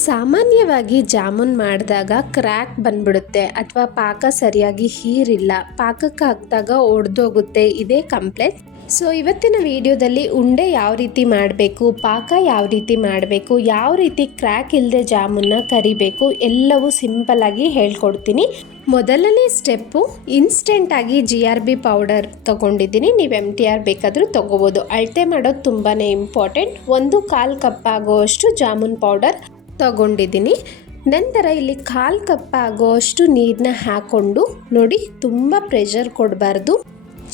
ಸಾಮಾನ್ಯವಾಗಿ ಜಾಮೂನ್ ಮಾಡಿದಾಗ ಕ್ರ್ಯಾಕ್ ಬಂದ್ಬಿಡುತ್ತೆ ಅಥವಾ ಪಾಕ ಸರಿಯಾಗಿ ಹೀರಿಲ್ಲ, ಪಾಕಕ್ಕೆ ಹಾಕಿದಾಗ ಒಡೆದೋಗುತ್ತೆ, ಇದೇ ಕಂಪ್ಲೇಂಟ್. ಸೊ ಇವತ್ತಿನ ವಿಡಿಯೋದಲ್ಲಿ ಉಂಡೆ ಯಾವ ರೀತಿ ಮಾಡಬೇಕು, ಪಾಕ ಯಾವ ರೀತಿ ಮಾಡಬೇಕು, ಯಾವ ರೀತಿ ಕ್ರ್ಯಾಕ್ ಇಲ್ಲದೆ ಜಾಮೂನ್ನ ಕರಿಬೇಕು ಎಲ್ಲವೂ ಸಿಂಪಲ್ಲಾಗಿ ಹೇಳ್ಕೊಡ್ತೀನಿ. ಮೊದಲನೇ ಸ್ಟೆಪ್ಪು, ಇನ್ಸ್ಟೆಂಟಾಗಿ GRB ಪೌಡರ್ ತೊಗೊಂಡಿದ್ದೀನಿ. ನೀವು MTR ಬೇಕಾದರೂ ತೊಗೋಬೋದು. ಅಳತೆ ಮಾಡೋದು ತುಂಬಾ ಇಂಪಾರ್ಟೆಂಟ್. 1/4 ಕಪ್ ಆಗೋಷ್ಟು ಜಾಮೂನ್ ಪೌಡರ್ ತಗೊಂಡಿದ್ದೀನಿ. ನಂತರ ಇಲ್ಲಿ 1/4 ಕಪ್ ಆಗೋಷ್ಟು ನೀರನ್ನ ಹಾಕ್ಕೊಂಡು, ನೋಡಿ ತುಂಬ ಪ್ರೆಷರ್ ಕೊಡಬಾರ್ದು.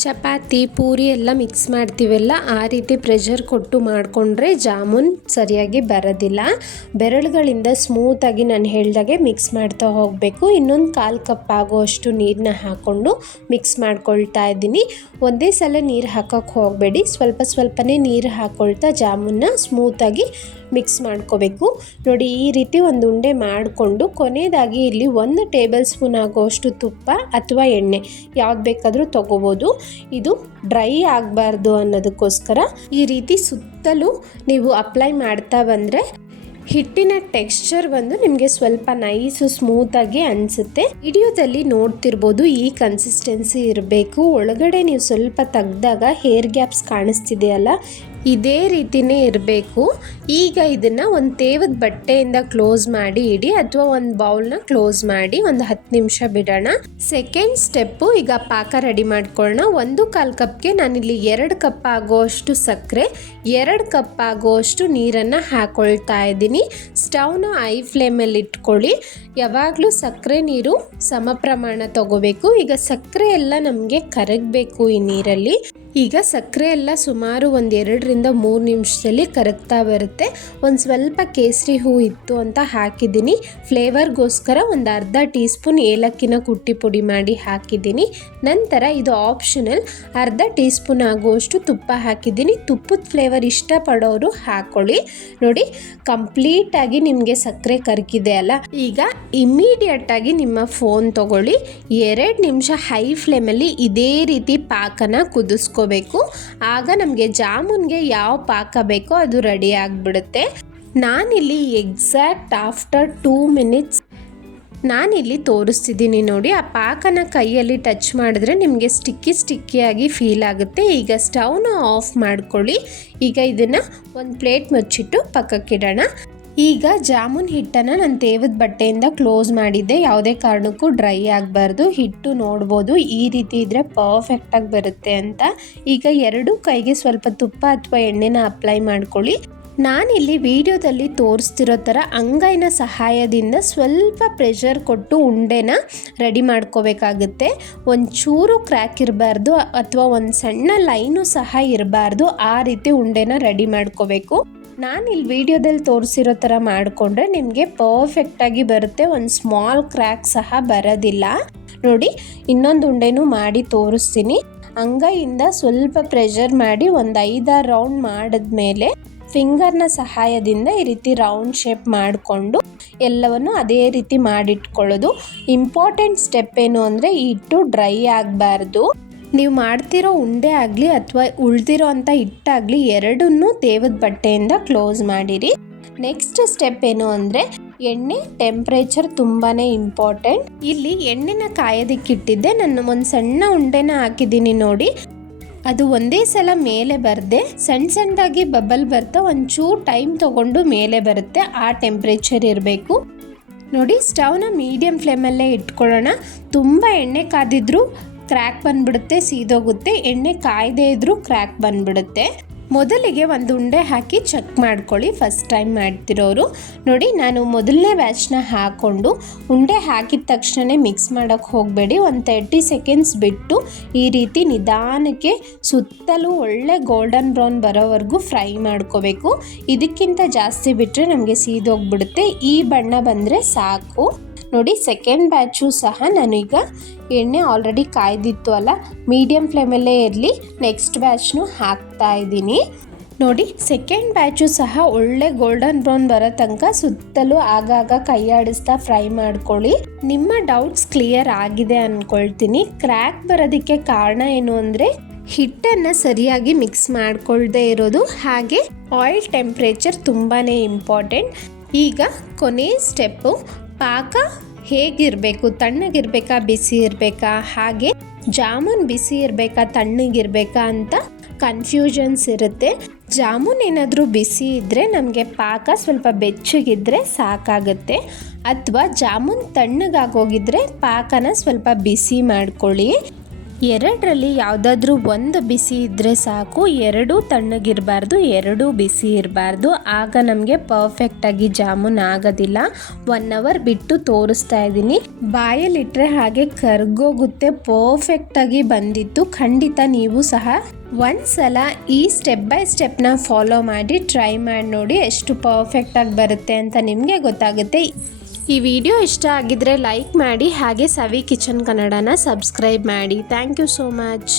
ಚಪಾತಿ ಪೂರಿ ಎಲ್ಲ ಮಿಕ್ಸ್ ಮಾಡ್ತೀವಲ್ಲ, ಆ ರೀತಿ ಪ್ರೆಷರ್ ಕೊಟ್ಟು ಮಾಡಿಕೊಂಡ್ರೆ ಜಾಮೂನ್ ಸರಿಯಾಗಿ ಬರೋದಿಲ್ಲ. ಬೆರಳುಗಳಿಂದ ಸ್ಮೂತಾಗಿ ನಾನು ಹೇಳ್ದಾಗೆ ಮಿಕ್ಸ್ ಮಾಡ್ತಾ ಹೋಗಬೇಕು. ಇನ್ನೊಂದು 1/4 ಕಪ್ ಆಗೋಷ್ಟು ನೀರನ್ನ ಹಾಕ್ಕೊಂಡು ಮಿಕ್ಸ್ ಮಾಡ್ಕೊಳ್ತಾ ಇದ್ದೀನಿ. ಒಂದೇ ಸಲ ನೀರು ಹಾಕೋಕ್ಕೆ ಹೋಗಬೇಡಿ, ಸ್ವಲ್ಪ ಸ್ವಲ್ಪನೇ ನೀರು ಹಾಕ್ಕೊಳ್ತಾ ಜಾಮೂನ್ನ ಸ್ಮೂತಾಗಿ ಮಿಕ್ಸ್ ಮಾಡ್ಕೋಬೇಕು. ನೋಡಿ ಈ ರೀತಿ ಒಂದು ಉಂಡೆ ಮಾಡಿಕೊಂಡು ಕೊನೆಯದಾಗಿ ಇಲ್ಲಿ 1 ಟೇಬಲ್ ಸ್ಪೂನ್ ಆಗೋಷ್ಟು ತುಪ್ಪ ಅಥವಾ ಎಣ್ಣೆ ಯಾವ್ದು ಬೇಕಾದರೂ ತೊಗೋಬೋದು. ಇದು ಡ್ರೈ ಆಗಬಾರ್ದು ಅನ್ನೋದಕ್ಕೋಸ್ಕರ ಈ ರೀತಿ ಸುತ್ತಲೂ ನೀವು ಅಪ್ಲೈ ಮಾಡ್ತಾ ಬಂದರೆ ಹಿಟ್ಟಿನ ಟೆಕ್ಸ್ಚರ್ ಬಂದು ನಿಮಗೆ ಸ್ವಲ್ಪ ನೈಸು ಸ್ಮೂತಾಗಿ ಅನಿಸುತ್ತೆ. ವಿಡಿಯೋದಲ್ಲಿ ನೋಡ್ತಿರ್ಬೋದು ಈ ಕನ್ಸಿಸ್ಟೆನ್ಸಿ ಇರಬೇಕು. ಒಳಗಡೆ ನೀವು ಸ್ವಲ್ಪ ತೆಗ್ದಾಗ ಹೇರ್ ಗ್ಯಾಪ್ಸ್ ಕಾಣಿಸ್ತಿದೆಯಲ್ಲ, ಇದೇ ರೀತಿನೇ ಇರಬೇಕು. ಈಗ ಇದನ್ನು ಒಂದು ತೇವದ ಬಟ್ಟೆಯಿಂದ ಕ್ಲೋಸ್ ಮಾಡಿ ಇಡಿ ಅಥವಾ ಒಂದು ಬೌಲ್ನ ಕ್ಲೋಸ್ ಮಾಡಿ ಒಂದು 10 ನಿಮಿಷ ಬಿಡೋಣ. ಸೆಕೆಂಡ್ ಸ್ಟೆಪ್ಪು, ಈಗ ಪಾಕ ರೆಡಿ ಮಾಡ್ಕೊಳ್ಳೋಣ. 1/4 ಕಪ್ಗೆ ನಾನಿಲ್ಲಿ 2 ಕಪ್ ಆಗೋಷ್ಟು ಸಕ್ಕರೆ, 2 ಕಪ್ ಆಗೋಷ್ಟು ನೀರನ್ನು ಹಾಕೊಳ್ತಾ ಇದ್ದೀನಿ. ಸ್ಟವ್ನ ಐ ಫ್ಲೇಮಲ್ಲಿ ಇಟ್ಕೊಳ್ಳಿ. ಯಾವಾಗಲೂ ಸಕ್ಕರೆ ನೀರು ಸಮ ಪ್ರಮಾಣ ತಗೋಬೇಕು. ಈಗ ಸಕ್ಕರೆ ಎಲ್ಲ ನಮಗೆ ಕರಗಬೇಕು ಈ ನೀರಲ್ಲಿ. ಈಗ ಸಕ್ಕರೆ ಎಲ್ಲ ಸುಮಾರು 1-2-3 ನಿಮಿಷದಲ್ಲಿ ಕರಗ್ತಾ ಬರುತ್ತೆ. ಒಂದು ಸ್ವಲ್ಪ ಕೇಸರಿ ಹೂ ಇತ್ತು ಅಂತ ಹಾಕಿದ್ದೀನಿ. ಫ್ಲೇವರ್ಗೋಸ್ಕರ ಒಂದು ಅರ್ಧ ಟೀ ಸ್ಪೂನ್ ಏಲಕ್ಕಿನ ಕುಟ್ಟಿ ಪುಡಿ ಮಾಡಿ ಹಾಕಿದ್ದೀನಿ. ನಂತರ ಇದು ಆಪ್ಷನಲ್, ಅರ್ಧ ಟೀ ಸ್ಪೂನ್ ಆಗುವಷ್ಟು ತುಪ್ಪ ಹಾಕಿದ್ದೀನಿ. ತುಪ್ಪದ ಫ್ಲೇವರ್ ಇಷ್ಟಪಡೋರು ಹಾಕ್ಕೊಳ್ಳಿ. ನೋಡಿ ಕಂಪ್ಲೀಟಾಗಿ ನಿಮಗೆ ಸಕ್ಕರೆ ಕರಗಿದೆ ಅಲ್ಲ. ಈಗ ಇಮ್ಮಿಡಿಯೇಟಾಗಿ ನಿಮ್ಮ ಫೋನ್ ತಗೊಳ್ಳಿ, 2 ನಿಮಿಷ ಹೈ ಫ್ಲೇಮಲ್ಲಿ ಇದೇ ರೀತಿ ಪಾಕನ ಕುದಿಸ್ಕೋಬೇಕು. ಆಗ ನಮಗೆ ಜಾಮೂನ್ಗೆ ಯಾವ ಪಾಕ ಬೇಕೋ ಅದು ರೆಡಿ ಆಗಿಬಿಡುತ್ತೆ. ನಾನಿಲ್ಲಿ ಎಕ್ಸಾಕ್ಟ್ ಆಫ್ಟರ್ 2 ಮಿನಿಟ್ಸ್ ನಾನಿಲ್ಲಿ ತೋರಿಸ್ತಿದ್ದೀನಿ ನೋಡಿ. ಆ ಪಾಕನ ಕೈಯಲ್ಲಿ ಟಚ್ ಮಾಡಿದ್ರೆ ನಿಮಗೆ ಸ್ಟಿಕ್ಕಿಯಾಗಿ ಫೀಲ್ ಆಗುತ್ತೆ. ಈಗ ಸ್ಟವ್ನ ಆಫ್ ಮಾಡ್ಕೊಳ್ಳಿ. ಈಗ ಇದನ್ನು ಒಂದು ಪ್ಲೇಟ್ ಮುಚ್ಚಿಟ್ಟು ಪಕ್ಕಕ್ಕಿಡೋಣ. ಈಗ ಜಾಮೂನ್ ಹಿಟ್ಟನ್ನು ನಾನು ತೇವದ ಬಟ್ಟೆಯಿಂದ ಕ್ಲೋಸ್ ಮಾಡಿದ್ದೆ, ಯಾವುದೇ ಕಾರಣಕ್ಕೂ ಡ್ರೈ ಆಗಬಾರ್ದು. ಹಿಟ್ಟು ನೋಡ್ಬೋದು ಈ ರೀತಿ ಇದ್ದರೆ ಪರ್ಫೆಕ್ಟಾಗಿ ಬರುತ್ತೆ ಅಂತ. ಈಗ 2 ಕೈಗೆ ಸ್ವಲ್ಪ ತುಪ್ಪ ಅಥವಾ ಎಣ್ಣೆನ ಅಪ್ಲೈ ಮಾಡ್ಕೊಳ್ಳಿ. ನಾನಿಲ್ಲಿ ವಿಡಿಯೋದಲ್ಲಿ ತೋರಿಸ್ತಿರೋ ಥರ ಅಂಗೈನ ಸಹಾಯದಿಂದ ಸ್ವಲ್ಪ ಪ್ರೆಷರ್ ಕೊಟ್ಟು ಉಂಡೆನ ರೆಡಿ ಮಾಡ್ಕೋಬೇಕಾಗುತ್ತೆ. ಒಂಚೂರು ಕ್ರ್ಯಾಕ್ ಇರಬಾರ್ದು ಅಥವಾ ಒಂದು ಸಣ್ಣ ಲೈನು ಸಹ ಇರಬಾರ್ದು, ಆ ರೀತಿ ಉಂಡೆನ ರೆಡಿ ಮಾಡ್ಕೋಬೇಕು. ನಾನಿಲ್ಲಿ ವಿಡಿಯೋದಲ್ಲಿ ತೋರಿಸಿರೋ ಥರ ಮಾಡಿಕೊಂಡ್ರೆ ನಿಮಗೆ ಪರ್ಫೆಕ್ಟಾಗಿ ಬರುತ್ತೆ. ಒಂದು ಸ್ಮಾಲ್ ಕ್ರ್ಯಾಕ್ ಸಹ ಬರೋದಿಲ್ಲ. ನೋಡಿ ಇನ್ನೊಂದು ಉಂಡೆನೂ ಮಾಡಿ ತೋರಿಸ್ತೀನಿ. ಅಂಗೈಯಿಂದ ಸ್ವಲ್ಪ ಪ್ರೆಷರ್ ಮಾಡಿ ಒಂದು 5-6 ರೌಂಡ್ ಮಾಡಿದ್ಮೇಲೆ ಫಿಂಗರ್ನ ಸಹಾಯದಿಂದ ಈ ರೀತಿ ರೌಂಡ್ ಶೇಪ್ ಮಾಡಿಕೊಂಡು ಎಲ್ಲವನ್ನು ಅದೇ ರೀತಿ ಮಾಡಿಟ್ಕೊಳ್ಳೋದು. ಇಂಪಾರ್ಟೆಂಟ್ ಸ್ಟೆಪ್ ಏನು ಅಂದರೆ ಈ ಹಿಟ್ಟು ಡ್ರೈ ಆಗಬಾರ್ದು. ನೀವು ಮಾಡ್ತಿರೋ ಉಂಡೆ ಆಗಲಿ ಅಥವಾ ಉಳಿದಿರೋ ಅಂಥ ಹಿಟ್ಟಾಗಲಿ ಎರಡನ್ನೂ ತೇವದ ಬಟ್ಟೆಯಿಂದ ಕ್ಲೋಸ್ ಮಾಡಿರಿ. ನೆಕ್ಸ್ಟ್ ಸ್ಟೆಪ್ ಏನು ಅಂದರೆ ಎಣ್ಣೆ ಟೆಂಪ್ರೇಚರ್ ತುಂಬಾ ಇಂಪಾರ್ಟೆಂಟ್. ಇಲ್ಲಿ ಎಣ್ಣೆನ ಕಾಯೋದಕ್ಕಿಟ್ಟಿದ್ದೆ, ನಾನು ಒಂದು ಸಣ್ಣ ಉಂಡೆನ ಹಾಕಿದ್ದೀನಿ ನೋಡಿ. ಅದು ಒಂದೇ ಸಲ ಮೇಲೆ ಬರದೆ ಸಣ್ಣದಾಗಿ ಬಬಲ್ ಬರ್ತಾ ಒಂಚೂರು ಟೈಮ್ ತೊಗೊಂಡು ಮೇಲೆ ಬರುತ್ತೆ. ಆ ಟೆಂಪ್ರೇಚರ್ ಇರಬೇಕು ನೋಡಿ. ಸ್ಟವ್ನ ಮೀಡಿಯಮ್ ಫ್ಲೇಮಲ್ಲೇ ಇಟ್ಕೊಳ್ಳೋಣ. ತುಂಬ ಎಣ್ಣೆ ಕಾದಿದ್ರೂ ಕ್ರ್ಯಾಕ್ ಬಂದ್ಬಿಡುತ್ತೆ, ಸೀದೋಗುತ್ತೆ. ಎಣ್ಣೆ ಕಾಯ್ದೇ ಇದ್ರೂ ಕ್ರ್ಯಾಕ್ ಬಂದ್ಬಿಡುತ್ತೆ. ಮೊದಲಿಗೆ ಒಂದು ಉಂಡೆ ಹಾಕಿ ಚೆಕ್ ಮಾಡ್ಕೊಳ್ಳಿ ಫಸ್ಟ್ ಟೈಮ್ ಮಾಡ್ತಿರೋರು. ನೋಡಿ ನಾನು ಮೊದಲನೇ ಬ್ಯಾಚ್ನ ಹಾಕ್ಕೊಂಡು ಉಂಡೆ ಹಾಕಿದ ತಕ್ಷಣ ಮಿಕ್ಸ್ ಮಾಡೋಕ್ಕೆ ಹೋಗಬೇಡಿ. ಒಂದು 30 ಸೆಕೆಂಡ್ಸ್ ಬಿಟ್ಟು ಈ ರೀತಿ ನಿಧಾನಕ್ಕೆ ಸುತ್ತಲೂ ಒಳ್ಳೆ ಗೋಲ್ಡನ್ ಬ್ರೌನ್ ಬರೋವರೆಗೂ ಫ್ರೈ ಮಾಡ್ಕೋಬೇಕು. ಇದಕ್ಕಿಂತ ಜಾಸ್ತಿ ಬಿಟ್ಟರೆ ನಮಗೆ ಸೀದೋಗ್ಬಿಡುತ್ತೆ. ಈ ಬಣ್ಣ ಬಂದರೆ ಸಾಕು. ನೋಡಿ ಸೆಕೆಂಡ್ ಬ್ಯಾಚು ಸಹ ನಾನು ಈಗ ಎಣ್ಣೆ ಆಲ್ರೆಡಿ ಕಾಯ್ದಿತ್ತು ಅಲ್ಲ, ಮೀಡಿಯಮ್ ಫ್ಲೇಮಲ್ಲೇ ಇರಲಿ. ನೆಕ್ಸ್ಟ್ ಬ್ಯಾಚ್ನು ಹಾಕ್ತಾ ಇದ್ದೀನಿ. ನೋಡಿ ಸೆಕೆಂಡ್ ಬ್ಯಾಚು ಸಹ ಒಳ್ಳೆ ಗೋಲ್ಡನ್ ಬ್ರೌನ್ ಬರೋ ತನಕ ಸುತ್ತಲೂ ಆಗಾಗ ಕೈಯಾಡಿಸ್ತಾ ಫ್ರೈ ಮಾಡ್ಕೊಳ್ಳಿ. ನಿಮ್ಮ ಡೌಟ್ಸ್ ಕ್ಲಿಯರ್ ಆಗಿದೆ ಅಂದ್ಕೊಳ್ತೀನಿ. ಕ್ರ್ಯಾಕ್ ಬರೋದಕ್ಕೆ ಕಾರಣ ಏನು ಅಂದರೆ ಹಿಟ್ಟನ್ನು ಸರಿಯಾಗಿ ಮಿಕ್ಸ್ ಮಾಡ್ಕೊಳ್ದೇ ಇರೋದು, ಹಾಗೆ ಆಯಿಲ್ ಟೆಂಪ್ರೇಚರ್ ತುಂಬಾ ಇಂಪಾರ್ಟೆಂಟ್. ಈಗ ಕೊನೆ ಸ್ಟೆಪ್ಪು, ಪಾಕ ಹೇಗಿರಬೇಕು, ತಣ್ಣಗಿರಬೇಕಾ ಬಿಸಿ ಇರಬೇಕಾ, ಹಾಗೆ ಜಾಮೂನ್ ಬಿಸಿ ಇರಬೇಕಾ ತಣ್ಣಗಿರಬೇಕಾ ಅಂತ ಕನ್ಫ್ಯೂಷನ್ಸ್ ಇರುತ್ತೆ. ಜಾಮೂನ್ ಏನಾದರೂ ಬಿಸಿ ಇದ್ದರೆ ನಮಗೆ ಪಾಕ ಸ್ವಲ್ಪ ಬೆಚ್ಚಗಿದ್ರೆ ಸಾಕಾಗುತ್ತೆ, ಅಥವಾ ಜಾಮೂನ್ ತಣ್ಣಗಾಗೋಗಿದ್ರೆ ಪಾಕನ ಸ್ವಲ್ಪ ಬಿಸಿ ಮಾಡ್ಕೊಳ್ಳಿ. ಎರಡರಲ್ಲಿ ಯಾವುದಾದ್ರೂ ಒಂದು ಬಿಸಿ ಇದ್ದರೆ ಸಾಕು, ಎರಡೂ ತಣ್ಣಗಿರಬಾರ್ದು, ಎರಡೂ ಬಿಸಿ ಇರಬಾರ್ದು. ಆಗ ನಮಗೆ ಪರ್ಫೆಕ್ಟಾಗಿ ಜಾಮೂನ್ ಆಗೋದಿಲ್ಲ. 1 ಅವರ್ ಬಿಟ್ಟು ತೋರಿಸ್ತಾ ಇದ್ದೀನಿ. ಬಾಯಲ್ಲಿಟ್ಟರೆ ಹಾಗೆ ಕರ್ಗೋಗುತ್ತೆ. ಪರ್ಫೆಕ್ಟಾಗಿ ಬಂದಿತ್ತು. ಖಂಡಿತ ನೀವು ಸಹ ಒಂದ್ಸಲ ಈ ಸ್ಟೆಪ್ ಬೈ ಸ್ಟೆಪ್ನ ಫಾಲೋ ಮಾಡಿ ಟ್ರೈ ಮಾಡಿ ನೋಡಿ, ಎಷ್ಟು ಪರ್ಫೆಕ್ಟಾಗಿ ಬರುತ್ತೆ ಅಂತ ನಿಮಗೆ ಗೊತ್ತಾಗುತ್ತೆ. ಈ ವಿಡಿಯೋ ಇಷ್ಟ ಆಗಿದ್ರೆ ಲೈಕ್ ಮಾಡಿ, ಹಾಗೆ ಸವಿ ಕಿಚನ್ ಕನ್ನಡನ ಸಬ್ಸ್ಕ್ರೈಬ್ ಮಾಡಿ. Thank you so much.